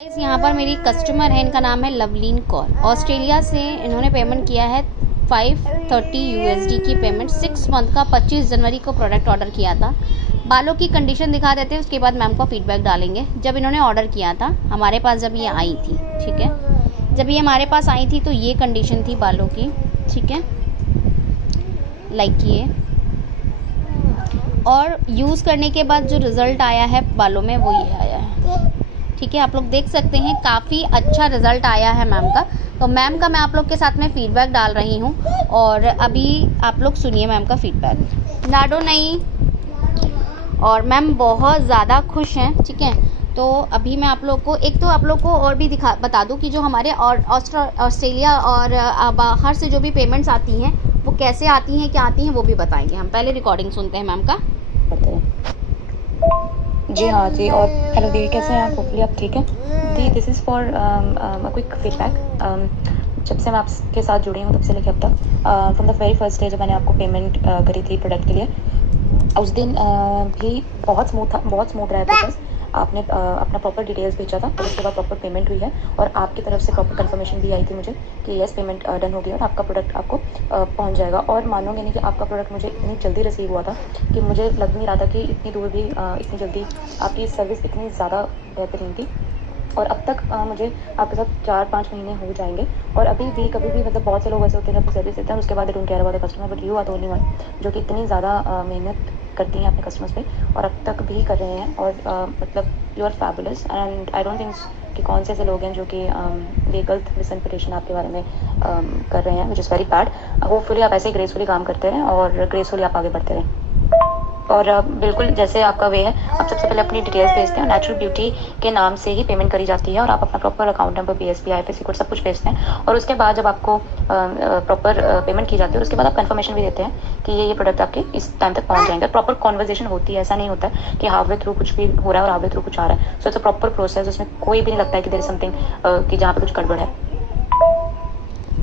यहाँ पर मेरी कस्टमर है, इनका नाम है लवलीन कौर। ऑस्ट्रेलिया से इन्होंने पेमेंट किया है 530 USD की पेमेंट 6 मंथ का 25 जनवरी को प्रोडक्ट ऑर्डर किया था। बालों की कंडीशन दिखा देते हैं, उसके बाद मैम को फीडबैक डालेंगे। जब इन्होंने ऑर्डर किया था हमारे पास, जब ये आई थी, ठीक है, जब ये हमारे पास आई थी तो ये कंडीशन थी बालों की, ठीक है, लाइक ये। और यूज़ करने के बाद जो रिज़ल्ट आया है बालों में वो ये आया है, ठीक है। आप लोग देख सकते हैं काफ़ी अच्छा रिज़ल्ट आया है मैम का। तो मैम का मैं आप लोग के साथ में फ़ीडबैक डाल रही हूँ और अभी आप लोग सुनिए मैम का फ़ीडबैक। नाडो नहीं, और मैम बहुत ज़्यादा खुश हैं, ठीक है। तो अभी मैं आप लोग को एक तो आप लोग को और भी बता दूं कि जो हमारे और ऑस्ट्रेलिया और बाहर से जो भी पेमेंट्स आती हैं वो कैसे आती हैं, क्या आती हैं, वो भी बताएंगे हम। पहले रिकॉर्डिंग सुनते हैं मैम का। जी हाँ जी। और हेलो दी, कैसे हैं आप? होपफुली आप ठीक हैं दी। This is for quick feedback. जब से मैं आपके साथ जुड़ी हूँ तब से लेकर अब तक, from the very first day जब मैंने आपको पेमेंट करी थी प्रोडक्ट के लिए, उस दिन भी बहुत स्मूथ रहा प्रोसेस। आपने अपना प्रॉपर डिटेल्स भेजा था और उसके बाद प्रॉपर पेमेंट हुई है और आपकी तरफ से प्रॉपर कंफर्मेशन भी आई थी मुझे कि यस पेमेंट डन हो गई और आपका प्रोडक्ट आपको पहुंच जाएगा। और मानोगे नहीं कि आपका प्रोडक्ट मुझे इतनी जल्दी रिसीव हुआ था कि मुझे लग नहीं रहा था कि इतनी दूर भी इतनी जल्दी आपकी सर्विस इतनी ज़्यादा बेहतरीन थी। और अब तक मुझे आपके साथ 4-5 महीने हो जाएंगे और अभी भी कभी भी मतलब बहुत से लोग ऐसे होते हैं जो आपको सर्विस देते हैं उसके बाद don't care about the customer, but you are the only one जो कि इतनी ज़्यादा मेहनत करती हैं अपने कस्टमर्स पे और अब तक भी कर रहे हैं। और मतलब you are fabulous and I don't think कि कौन से ऐसे लोग हैं जो कि ये गलत मिसइंफॉर्मेशन आपके बारे में कर रहे हैं, which is very bad. Hopefully आप ऐसे ही ग्रेसफुली काम करते रहें और ग्रेसफुली आप आगे बढ़ते रहें। और बिल्कुल जैसे आपका वे है, आप सबसे पहले अपनी डिटेल्स भेजते हैं। नेचुरल ब्यूटी के नाम से ही पेमेंट करी जाती है और आप अपना proper account number, BSP, IFSC code सब कुछ भेजते हैं और उसके बाद जब आपको प्रॉपर पेमेंट की जाती है और उसके बाद आप कंफर्मेशन भी देते हैं कि ये प्रोडक्ट आपके इस टाइम तक पहुंच जाएंगे। प्रॉपर कॉन्वर्जेशन होती है, ऐसा नहीं होता है कि हाफ वे थ्रू कुछ भी हो रहा है और हाफ वे थ्रू कुछ आ रहा है। So it's a proper process, उसमें कोई भी नहीं लगता है कि देयर इज समथिंग कि जहाँ पे कुछ गड़बड़ है।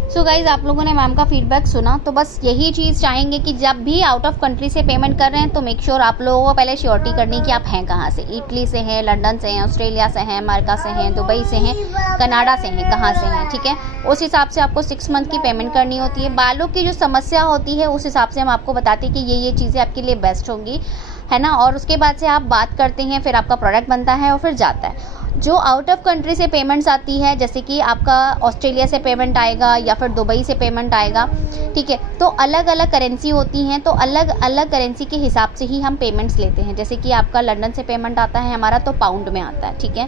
सो गाइज, आप लोगों ने मैम का फीडबैक सुना, तो बस यही चीज़ चाहेंगे कि जब भी आउट ऑफ कंट्री से पेमेंट कर रहे हैं तो मेक श्योर आप लोगों को पहले श्योरिटी करनी कि आप हैं कहाँ से। इटली से हैं, लंदन से हैं, ऑस्ट्रेलिया से हैं, अमेरिका से हैं, दुबई से हैं, कनाडा से हैं, कहाँ से हैं, ठीक है। उस हिसाब से आपको 6 मंथ की पेमेंट करनी होती है। बालों की जो समस्या होती है उस हिसाब से हम आपको बताते हैं कि ये चीज़ें आपके लिए बेस्ट होंगी, है ना। और उसके बाद से आप बात करते हैं, फिर आपका प्रोडक्ट बनता है और फिर जाता है। जो आउट ऑफ कंट्री से पेमेंट्स आती है, जैसे कि आपका ऑस्ट्रेलिया से पेमेंट आएगा या फिर दुबई से पेमेंट आएगा, ठीक है, तो अलग अलग करेंसी होती हैं, तो अलग अलग करेंसी के हिसाब से ही हम पेमेंट्स लेते हैं। जैसे कि आपका लंदन से पेमेंट आता है हमारा तो पाउंड में आता है, ठीक है।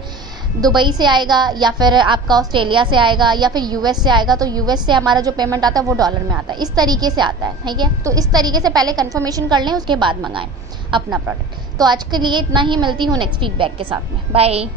दुबई से आएगा या फिर आपका ऑस्ट्रेलिया से आएगा या फिर US से आएगा तो US से हमारा जो पेमेंट आता है वो डॉलर में आता है। इस तरीके से आता है, ठीक है। तो इस तरीके से पहले कंफर्मेशन कर लें, उसके बाद मंगाएं अपना प्रोडक्ट। तो आज के लिए इतना ही, मिलती हूँ नेक्स्ट फीडबैक के साथ में। बाय।